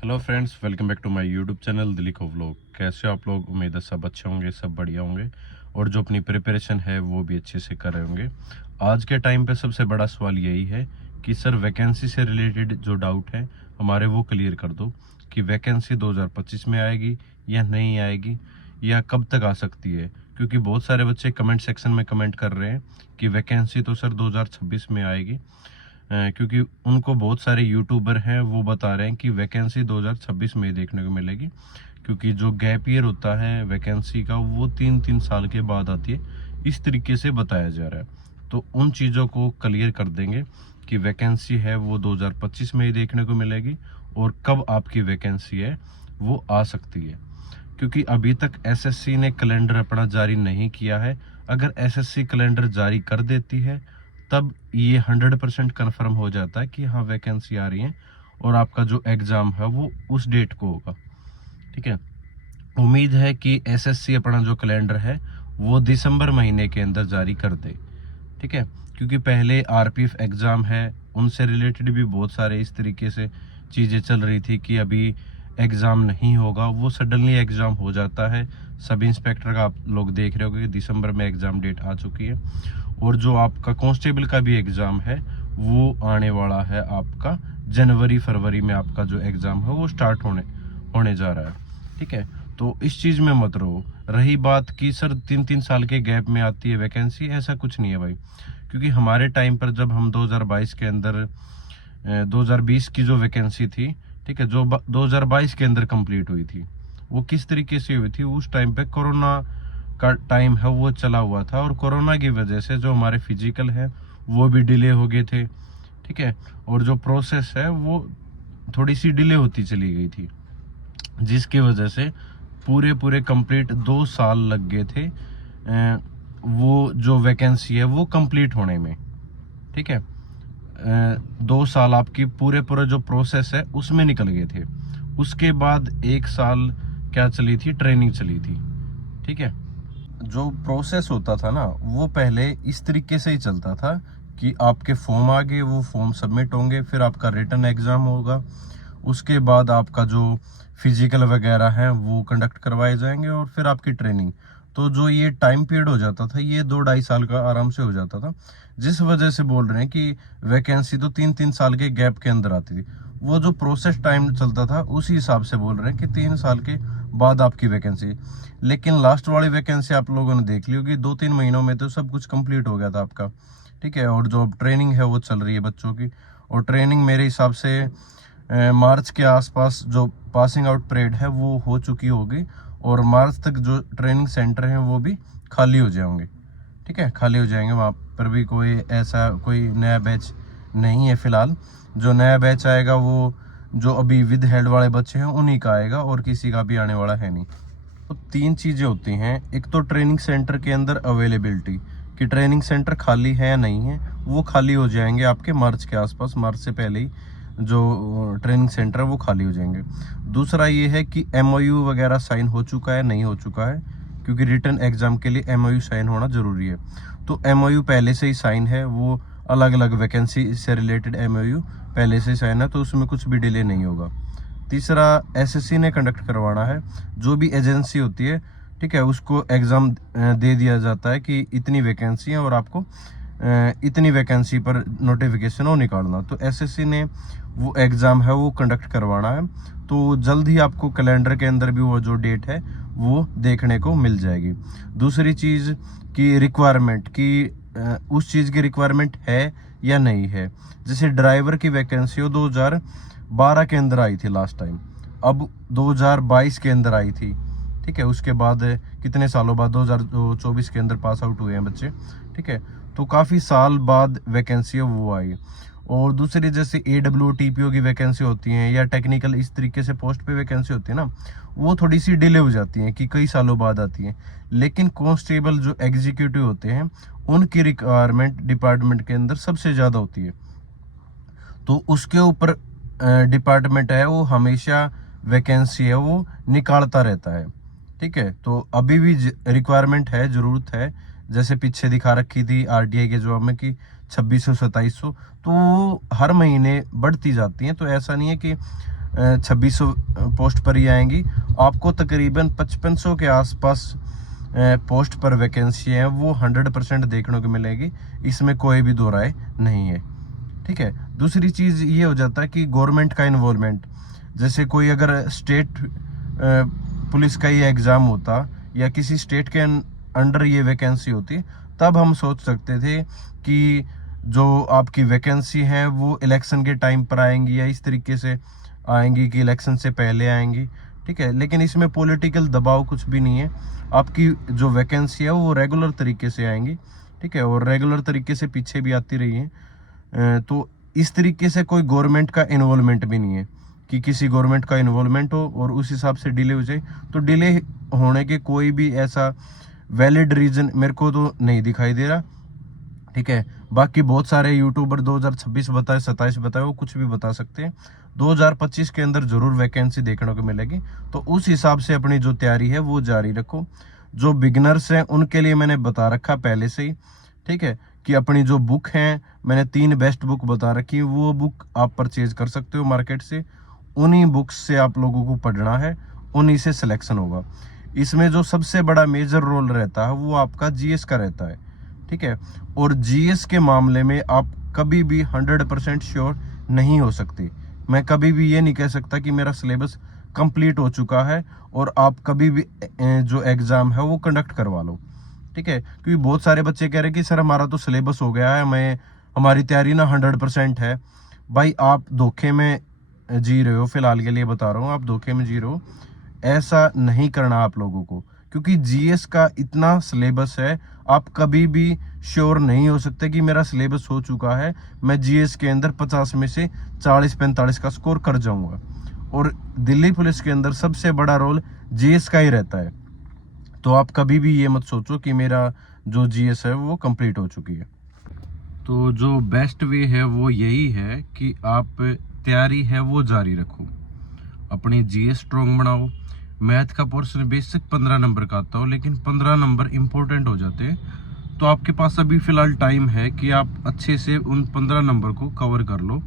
Hello friends, welcome back to my YouTube channel Delhi को vlog. कैसे हो आप लोग? उम्मीद है सब अच्छे होंगे, सब बढ़िया होंगे और जो अपनी प्रिपरेशन है वो भी अच्छे से कर रहे होंगे। आज के टाइम पे सबसे बड़ा सवाल यही है कि सर वैकेंसी से रिलेटेड जो डाउट है हमारे वो क्लियर कर दो कि वैकेंसी 2025 में आएगी या नहीं आएगी या कब तक आ सकती है। क्योंकि बहुत सारे बच्चे कमेंट सेक्शन में कमेंट कर रहे हैं कि वैकेंसी तो सर 2026 में आएगी। क्योंकि उनको बहुत सारे यूट्यूबर हैं वो बता रहे हैं कि वैकेंसी 2026 में देखने को मिलेगी। क्योंकि जो गैप ईयर होता है वैकेंसी का वो 3-3 साल के बाद आती है, इस तरीके से बताया जा रहा है। तो उन चीज़ों को क्लियर कर देंगे कि वैकेंसी है वो 2025 में ही देखने को मिलेगी और कब आपकी वैकेंसी है वो आ सकती है। क्योंकि अभी तक एसएससी ने कैलेंडर अपना जारी नहीं किया है। अगर एसएससी कैलेंडर जारी कर देती है तब ये 100% कन्फर्म हो जाता है कि हाँ वैकेंसी आ रही है और आपका जो एग्ज़ाम है वो उस डेट को होगा। ठीक है, उम्मीद है कि एसएससी अपना जो कैलेंडर है वो दिसंबर महीने के अंदर जारी कर दे। ठीक है, क्योंकि पहले आरपीएफ एग्ज़ाम है, उनसे रिलेटेड भी बहुत सारे इस तरीके से चीज़ें चल रही थी कि अभी एग्ज़ाम नहीं होगा, वो सडनली एग्ज़ाम हो जाता है। सब इंस्पेक्टर का आप लोग देख रहे होगे कि दिसंबर में एग्ज़ाम डेट आ चुकी है और जो आपका कांस्टेबल का भी एग्ज़ाम है वो आने वाला है आपका जनवरी फरवरी में। आपका जो एग्ज़ाम है वो स्टार्ट होने जा रहा है। ठीक है, तो इस चीज़ में मत रहो। रही बात कि सर 3-3 साल के गैप में आती है वैकेंसी, ऐसा कुछ नहीं है भाई। क्योंकि हमारे टाइम पर जब हम 2022 के अंदर 2020 की जो वैकेंसी थी, ठीक है, जो 2022 के अंदर कंप्लीट हुई थी, वो किस तरीके से हुई थी? उस टाइम पे कोरोना का टाइम है वो चला हुआ था और कोरोना की वजह से जो हमारे फिजिकल है वो भी डिले हो गए थे। ठीक है, और जो प्रोसेस है वो थोड़ी सी डिले होती चली गई थी, जिसकी वजह से पूरे पूरे कंप्लीट 2 साल लग गए थे वो जो वैकेंसी है वो कंप्लीट होने में। ठीक है, 2 साल आपकी पूरे पूरे जो प्रोसेस है उसमें निकल गए थे। उसके बाद 1 साल क्या चली थी? ट्रेनिंग चली थी। ठीक है, जो प्रोसेस होता था ना वो पहले इस तरीके से ही चलता था कि आपके फॉर्म आ गए, वो फॉर्म सबमिट होंगे, फिर आपका रिटन एग्जाम होगा, उसके बाद आपका जो फिजिकल वगैरह है वो कंडक्ट करवाए जाएंगे और फिर आपकी ट्रेनिंग। तो जो ये टाइम पीरियड हो जाता था ये 2-2.5 साल का आराम से हो जाता था, जिस वजह से बोल रहे हैं कि वैकेंसी तो 3-3 साल के गैप के अंदर आती थी। वो जो प्रोसेस टाइम चलता था उसी हिसाब से बोल रहे हैं कि 3 साल के बाद आपकी वैकेंसी। लेकिन लास्ट वाली वैकेंसी आप लोगों ने देख ली होगी, 2-3 महीनों में तो सब कुछ कंप्लीट हो गया था आपका। ठीक है, और जो ट्रेनिंग है वो चल रही है बच्चों की, और ट्रेनिंग मेरे हिसाब से मार्च के आसपास जो पासिंग आउट परेड है वो हो चुकी होगी और मार्च तक जो ट्रेनिंग सेंटर हैं वो भी खाली हो जाएंगे। ठीक है, खाली हो जाएंगे, वहाँ पर भी कोई ऐसा कोई नया बैच नहीं है फिलहाल। जो नया बैच आएगा वो जो अभी विद हेड वाले बच्चे हैं उन्हीं का आएगा और किसी का भी आने वाला है नहीं। तो 3 चीज़ें होती हैं, एक तो ट्रेनिंग सेंटर के अंदर अवेलेबिलिटी कि ट्रेनिंग सेंटर खाली है या नहीं है, वो खाली हो जाएंगे आपके मार्च के आसपास, मार्च से पहले ही जो ट्रेनिंग सेंटर है वो खाली हो जाएंगे। दूसरा ये है कि एमओयू वगैरह साइन हो चुका है नहीं हो चुका है, क्योंकि रिटन एग्जाम के लिए एमओयू साइन होना जरूरी है। तो एमओयू पहले से ही साइन है, वो अलग अलग वैकेंसी से रिलेटेड एमओयू पहले से ही साइन है, तो उसमें कुछ भी डिले नहीं होगा। तीसरा, एसएससी ने कंडक्ट करवाना है, जो भी एजेंसी होती है, ठीक है, उसको एग्ज़ाम दे दिया जाता है कि इतनी वैकेंसी है और आपको इतनी वैकेंसी पर नोटिफिकेशन हो निकालना। तो एसएससी ने वो एग्ज़ाम है वो कंडक्ट करवाना है, तो जल्द ही आपको कैलेंडर के अंदर भी वो जो डेट है वो देखने को मिल जाएगी। दूसरी चीज़ की रिक्वायरमेंट की उस चीज़ की रिक्वायरमेंट है या नहीं है। जैसे ड्राइवर की वैकेंसी हो 2012 के अंदर आई थी लास्ट टाइम, अब 2022 के अंदर आई थी। ठीक है, उसके बाद कितने सालों बाद 2024 के अंदर पास आउट हुए हैं बच्चे। ठीक है, तो काफ़ी साल बाद वैकेंसी है वो आई। और दूसरी जैसे AWO-TPO की वैकेंसी होती हैं या टेक्निकल इस तरीके से पोस्ट पे वैकेंसी होती है ना, वो थोड़ी सी डिले हो जाती हैं कि कई सालों बाद आती हैं। लेकिन कांस्टेबल जो एग्जीक्यूटिव होते हैं उनकी रिक्वायरमेंट डिपार्टमेंट के अंदर सबसे ज़्यादा होती है, तो उसके ऊपर डिपार्टमेंट है वो हमेशा वैकेंसी है वो निकालता रहता है। ठीक है, तो अभी भी रिक्वायरमेंट है, ज़रूरत है। जैसे पीछे दिखा रखी थी आरटीआई के जॉब में कि 2600 2700, तो वो हर महीने बढ़ती जाती हैं। तो ऐसा नहीं है कि 2600 पोस्ट पर ही आएंगी। आपको तकरीबन 5500 के आसपास पोस्ट पर वैकेंसी है वो 100% देखने को मिलेगी, इसमें कोई भी दो राय नहीं है। ठीक है, दूसरी चीज़ ये हो जाता है कि गवर्नमेंट का इन्वॉल्वमेंट, जैसे कोई अगर स्टेट पुलिस का ये एग्ज़ाम होता या किसी स्टेट के अंडर ये वैकेंसी होती, तब हम सोच सकते थे कि जो आपकी वैकेंसी है वो इलेक्शन के टाइम पर आएंगी या इस तरीके से आएंगी कि इलेक्शन से पहले आएंगी। ठीक है, लेकिन इसमें पॉलिटिकल दबाव कुछ भी नहीं है, आपकी जो वैकेंसी है वो रेगुलर तरीके से आएंगी। ठीक है, और रेगुलर तरीके से पीछे भी आती रही है। तो इस तरीके से कोई गवर्नमेंट का इन्वॉल्वमेंट भी नहीं है कि किसी गवर्नमेंट का इन्वॉल्वमेंट हो और उस हिसाब से डिले हो जाए। तो डिले होने के कोई भी ऐसा वैलिड रीज़न मेरे को तो नहीं दिखाई दे रहा। ठीक है, बाकी बहुत सारे यूट्यूबर 2026 बताए, 27 बताए, वो कुछ भी बता सकते हैं। 2025 के अंदर जरूर वैकेंसी देखने को मिलेगी, तो उस हिसाब से अपनी जो तैयारी है वो जारी रखो। जो बिगनर्स हैं उनके लिए मैंने बता रखा पहले से ही, ठीक है, कि अपनी जो बुक हैं मैंने 3 बेस्ट बुक बता रखी, वो बुक आप परचेज कर सकते हो मार्केट से। उन्हीं बुक्स से आप लोगों को पढ़ना है, उन्हीं से सिलेक्शन होगा। इसमें जो सबसे बड़ा मेजर रोल रहता है वो आपका जीएस का रहता है। ठीक है, और जीएस के मामले में आप कभी भी 100% श्योर नहीं हो सकते। मैं कभी भी ये नहीं कह सकता कि मेरा सिलेबस कंप्लीट हो चुका है और आप कभी भी जो एग्ज़ाम है वो कंडक्ट करवा लो। ठीक है, क्योंकि बहुत सारे बच्चे कह रहे हैं कि सर हमारा तो सिलेबस हो गया है, हमारी तैयारी ना 100% है। भाई आप धोखे में जी रहे हो, फिलहाल के लिए बता रहा हूँ, आप धोखे में जी रहे हो। ऐसा नहीं करना आप लोगों को, क्योंकि जीएस का इतना सिलेबस है, आप कभी भी श्योर नहीं हो सकते कि मेरा सिलेबस हो चुका है, मैं जीएस के अंदर 50 में से 40-45 का स्कोर कर जाऊंगा। और दिल्ली पुलिस के अंदर सबसे बड़ा रोल जीएस का ही रहता है। तो आप कभी भी ये मत सोचो कि मेरा जो जीएस है वो कंप्लीट हो चुकी है। तो जो बेस्ट वे है वो यही है कि आप तैयारी है वो जारी रखो, अपनी जीएस स्ट्रॉन्ग बनाओ। मैथ का पोर्शन बेसिक 15 नंबर का आता हो, लेकिन 15 नंबर इंपॉर्टेंट हो जाते हैं, तो आपके पास अभी फ़िलहाल टाइम है कि आप अच्छे से उन 15 नंबर को कवर कर लो,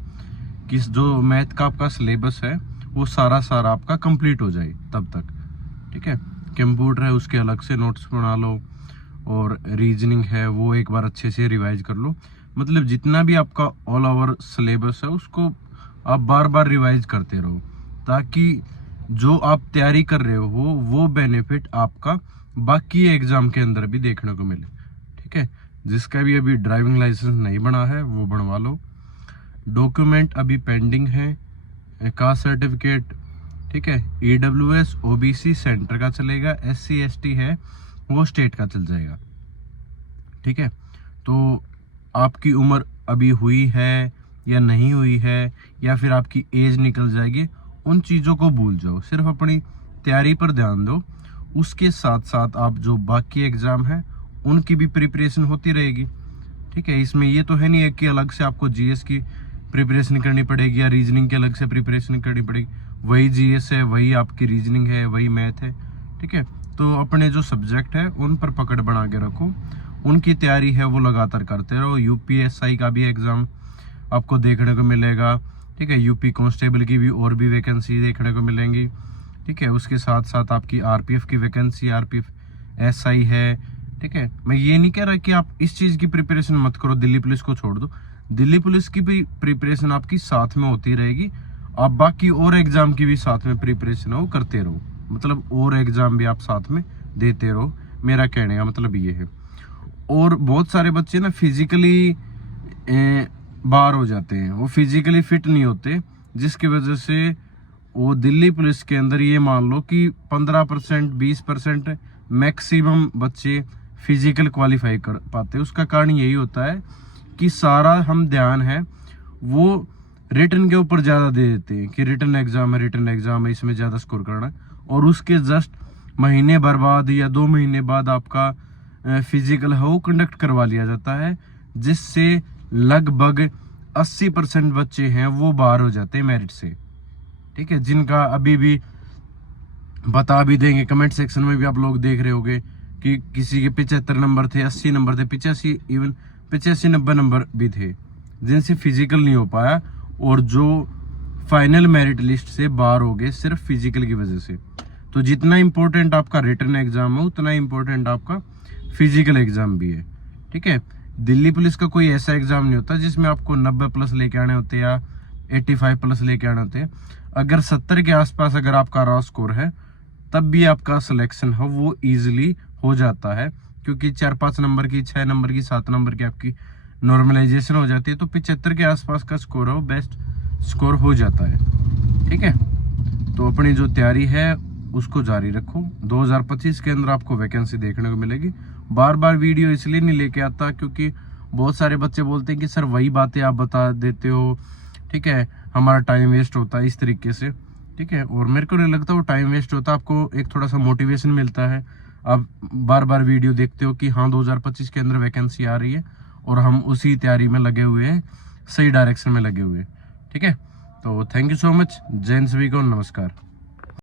कि जो मैथ का आपका सिलेबस है वो सारा आपका कंप्लीट हो जाए तब तक। ठीक है, कंप्यूटर है उसके अलग से नोट्स बना लो, और रीजनिंग है वो एक बार अच्छे से रिवाइज कर लो। मतलब जितना भी आपका ऑल ओवर सिलेबस है उसको आप बार बार रिवाइज करते रहो, ताकि जो आप तैयारी कर रहे हो वो बेनिफिट आपका बाकी एग्जाम के अंदर भी देखने को मिले। ठीक है, जिसका भी अभी ड्राइविंग लाइसेंस नहीं बना है वो बनवा लो। डॉक्यूमेंट अभी पेंडिंग है, कास्ट सर्टिफिकेट, ठीक है, EWS OBC सेंटर का चलेगा, SC ST है वो स्टेट का चल जाएगा। ठीक है, तो आपकी उम्र अभी हुई है या नहीं हुई है, या फिर आपकी एज निकल जाएगी, उन चीज़ों को भूल जाओ, सिर्फ अपनी तैयारी पर ध्यान दो। उसके साथ साथ आप जो बाकी एग्ज़ाम है उनकी भी प्रिपरेशन होती रहेगी। ठीक है, इसमें ये तो है नहीं है कि अलग से आपको जीएस की प्रिपरेशन करनी पड़ेगी या रीजनिंग की अलग से प्रिपरेशन करनी पड़ेगी। वही जीएस है, वही आपकी रीजनिंग है, वही मैथ है। ठीक है, तो अपने जो सब्जेक्ट है उन पर पकड़ बना के रखो, उनकी तैयारी है वो लगातार करते रहो। UPSI का भी एग्ज़ाम आपको देखने को मिलेगा। ठीक है, यूपी कांस्टेबल की भी और भी वैकेंसी देखने को मिलेंगी। ठीक है, उसके साथ साथ आपकी RPF की वैकेंसी, RPF SI है। ठीक है, मैं ये नहीं कह रहा कि आप इस चीज़ की प्रिपरेशन मत करो, दिल्ली पुलिस को छोड़ दो। दिल्ली पुलिस की भी प्रिपरेशन आपकी साथ में होती रहेगी, आप बाकी और एग्ज़ाम की भी साथ में प्रिपरेशन हो करते रहो, मतलब और एग्ज़ाम भी आप साथ में देते रहो, मेरा कहने का मतलब ये है। और बहुत सारे बच्चे ना फिजिकली बाहर हो जाते हैं, वो फिजिकली फिट नहीं होते, जिसकी वजह से वो दिल्ली पुलिस के अंदर ये मान लो कि 15% 20% मैक्सिमम बच्चे फिजिकल क्वालिफाई कर पाते हैं। उसका कारण यही होता है कि सारा हम ध्यान है वो रिटन के ऊपर ज़्यादा दे देते हैं कि रिटन एग्ज़ाम है, इसमें ज़्यादा स्कोर करना है, और उसके जस्ट महीने भर बाद या 2 महीने बाद आपका फिजिकल है वो कंडक्ट करवा लिया जाता है, जिससे लगभग 80% बच्चे हैं वो बाहर हो जाते हैं मेरिट से। ठीक है, जिनका अभी भी बता भी देंगे, कमेंट सेक्शन में भी आप लोग देख रहे होंगे कि किसी के 75 नंबर थे, 80 नंबर थे, 85 इवन 85-90 नंबर भी थे, जिनसे फिजिकल नहीं हो पाया। और जो फाइनल मेरिट लिस्ट से बाहर हो गए सिर्फ फिजिकल की वजह से। तो जितना इम्पोर्टेंट आपका रिटन एग्जाम है उतना इम्पोर्टेंट आपका फिजिकल एग्जाम भी है। ठीक है, दिल्ली पुलिस का कोई ऐसा एग्जाम नहीं होता जिसमें आपको 90 प्लस लेके आने होते या 85 प्लस लेके आने होते हैं। अगर 70 के आसपास अगर आपका रॉ स्कोर है तब भी आपका सिलेक्शन है वो इजीली हो जाता है, क्योंकि 4-5 नंबर की, 6 नंबर की, 7 नंबर की आपकी नॉर्मलाइजेशन हो जाती है। तो 75 के आसपास का स्कोर है वो बेस्ट स्कोर हो जाता है। ठीक है, तो अपनी जो तैयारी है उसको जारी रखो। 2025 के अंदर आपको वैकेंसी देखने को मिलेगी। बार बार वीडियो इसलिए नहीं लेके आता क्योंकि बहुत सारे बच्चे बोलते हैं कि सर वही बातें आप बता देते हो, ठीक है, हमारा टाइम वेस्ट होता है इस तरीके से। ठीक है, और मेरे को नहीं लगता वो टाइम वेस्ट होता, आपको एक थोड़ा सा मोटिवेशन मिलता है। आप बार बार वीडियो देखते हो कि हाँ 2025 के अंदर वैकेंसी आ रही है और हम उसी तैयारी में लगे हुए हैं, सही डायरेक्शन में लगे हुए हैं। ठीक है, तो थैंक यू सो मच। जय हिंद सभी को, नमस्कार।